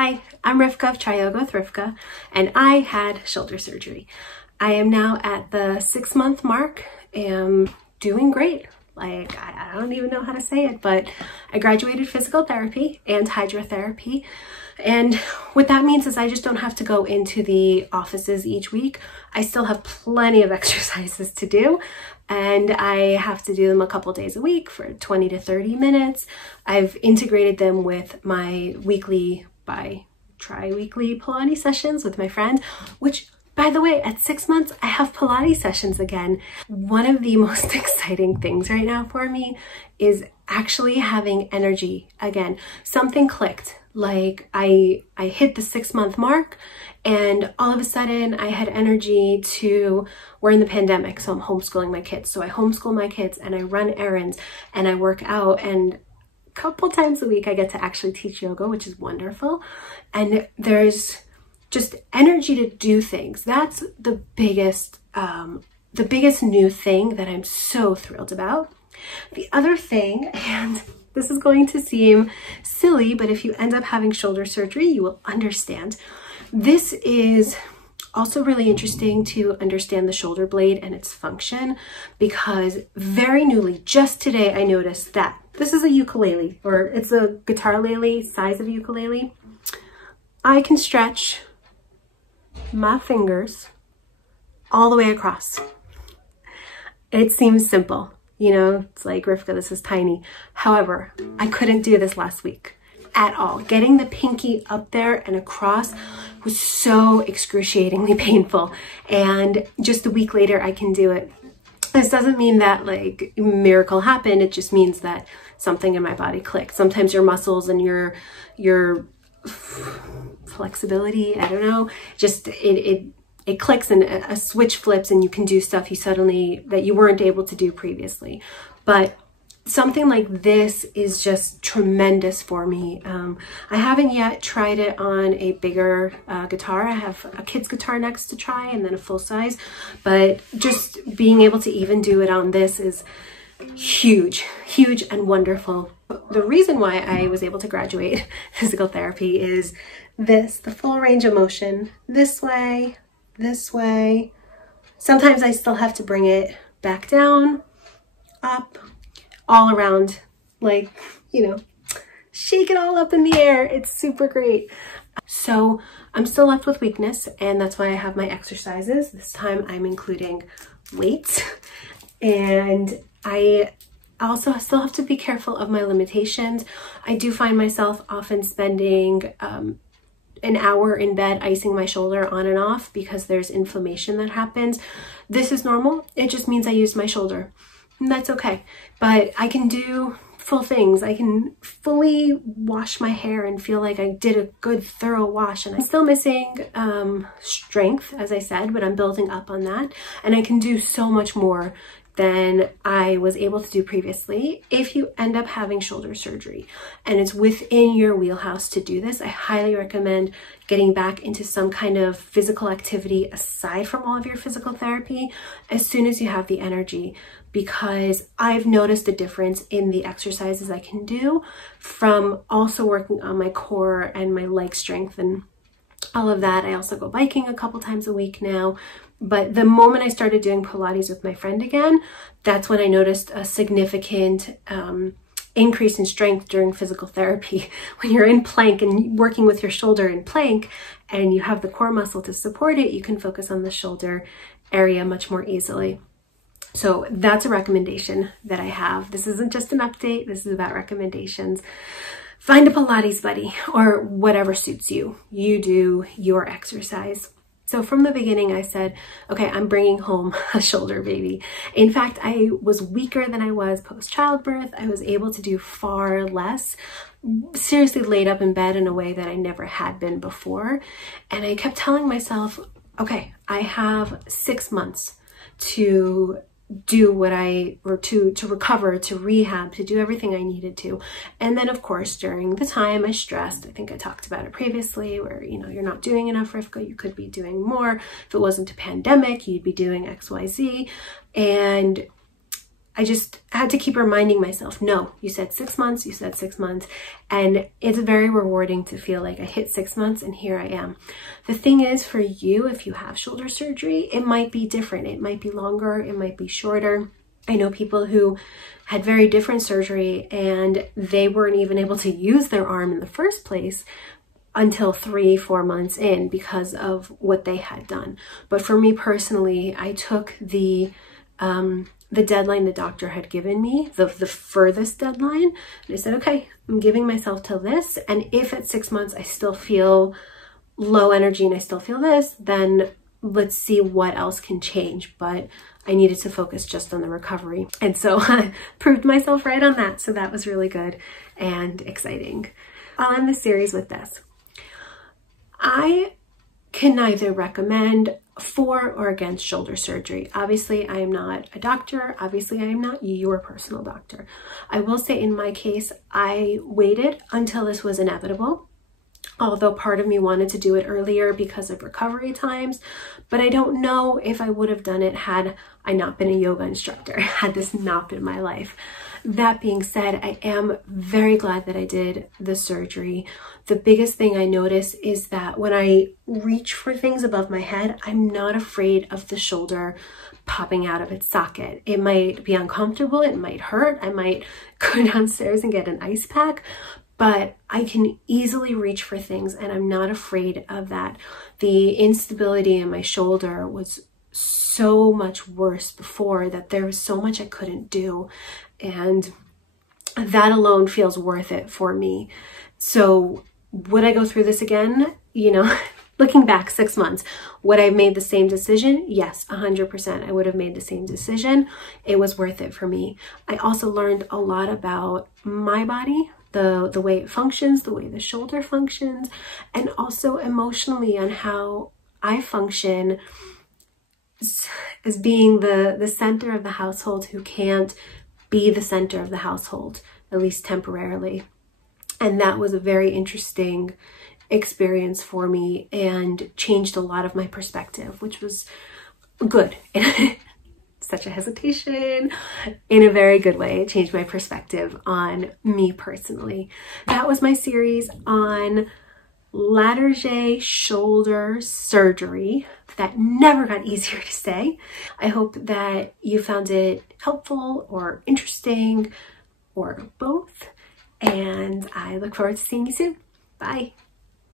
Hi, I'm Rivkah of trYoga with Rivkah, and I had shoulder surgery. I am now at the 6-month mark, am doing great. Like, I don't even know how to say it, but I graduated physical therapy and hydrotherapy. And what that means is I just don't have to go into the offices each week. I still have plenty of exercises to do, and I have to do them a couple days a week for 20 to 30 minutes. I've integrated them with my weekly tri-weekly Pilates sessions with my friend, which, by the way, at 6 months, I have Pilates sessions again. One of the most exciting things right now for me is actually having energy again. Something clicked. Like I hit the 6-month mark and all of a sudden I had energy we're in the pandemic, so I'm homeschooling my kids. So I homeschool my kids and I run errands and I work out, and couple times a week I get to actually teach yoga, which is wonderful. And there's just energy to do things. That's the biggest new thing that I'm so thrilled about. The other thing, and this is going to seem silly, but if you end up having shoulder surgery, you will understand. This is also really interesting to understand the shoulder blade and its function, because very newly, just today, I noticed that this is a ukulele, or it's a guitar lele size of ukulele. I can stretch my fingers all the way across. It seems simple, you know, it's like, Rivkah, this is tiny. However, I couldn't do this last week at all. Getting the pinky up there and across was so excruciatingly painful. And just a week later, I can do it. This doesn't mean that like a miracle happened. It just means that something in my body clicked. Sometimes your muscles and your flexibility, I don't know, just it clicks and a switch flips and you can do stuff that you weren't able to do previously. But something like this is just tremendous for me. I haven't yet tried it on a bigger guitar. I have a kid's guitar next to try and then a full size, but just being able to even do it on this is huge, huge and wonderful. The reason why I was able to graduate physical therapy is the full range of motion, this way, this way. Sometimes I still have to bring it back down, up, all around, like, you know, shake it all up in the air. It's super great. So I'm still left with weakness, and that's why I have my exercises. This time I'm including weights, and I also still have to be careful of my limitations. I do find myself often spending an hour in bed icing my shoulder on and off because there's inflammation that happens. This is normal. It just means I used my shoulder. And that's okay. But I can do full things. I can fully wash my hair and feel like I did a good thorough wash. And I'm still missing strength, as I said, but I'm building up on that. And I can do so much more than I was able to do previously. If you end up having shoulder surgery and it's within your wheelhouse to do this, I highly recommend getting back into some kind of physical activity aside from all of your physical therapy as soon as you have the energy, because I've noticed a difference in the exercises I can do from also working on my core and my leg strength and all of that. I also go biking a couple times a week now. But the moment I started doing Pilates with my friend again, that's when I noticed a significant increase in strength during physical therapy. When you're in plank and working with your shoulder in plank and you have the core muscle to support it, you can focus on the shoulder area much more easily. So that's a recommendation that I have. This isn't just an update. This is about recommendations. Find a Pilates buddy or whatever suits you. You do your exercise. So from the beginning, I said, okay, I'm bringing home a shoulder baby. In fact, I was weaker than I was post-childbirth. I was able to do far less, seriously laid up in bed in a way that I never had been before. And I kept telling myself, okay, I have 6 months to do to recover, to rehab, to do everything I needed to. And then of course, during the time I stressed, I think I talked about it previously, where, you know, you're not doing enough, Rivkah, you could be doing more. If it wasn't a pandemic, you'd be doing XYZ. And I just had to keep reminding myself, no, you said 6 months, you said 6 months. And it's very rewarding to feel like I hit 6 months and here I am. The thing is, for you, if you have shoulder surgery, it might be different. It might be longer, it might be shorter. I know people who had very different surgery and they weren't even able to use their arm in the first place until 3-4 months in because of what they had done. But for me personally, I took the deadline the doctor had given me, the furthest deadline, and I said, okay, I'm giving myself till this, and if at 6 months I still feel low energy and I still feel this, then let's see what else can change. But I needed to focus just on the recovery. And so I proved myself right on that. So that was really good and exciting. I'll end the series with this. I can neither recommend for or against shoulder surgery. Obviously, I am not a doctor. Obviously, I am not your personal doctor. I will say in my case, I waited until this was inevitable, although part of me wanted to do it earlier because of recovery times, but I don't know if I would have done it had I not been a yoga instructor, had this not been my life. That being said, I am very glad that I did the surgery. The biggest thing I notice is that when I reach for things above my head, I'm not afraid of the shoulder popping out of its socket. It might be uncomfortable, it might hurt, I might go downstairs and get an ice pack, but I can easily reach for things and I'm not afraid of that. The instability in my shoulder was so much worse before that there was so much I couldn't do, and that alone feels worth it for me. So would I go through this again? You know, looking back 6 months, would I have made the same decision? Yes, 100%. I would have made the same decision. It was worth it for me. I also learned a lot about my body, the way it functions, the way the shoulder functions, and also emotionally on how I function as being the center of the household who can't be the center of the household, at least temporarily. And that was a very interesting experience for me and changed a lot of my perspective, which was good. Such a hesitation, in a very good way. It changed my perspective on me personally. That was my series on Latarjet shoulder surgery. That never got easier to say. I hope that you found it helpful or interesting or both. And I look forward to seeing you soon. Bye.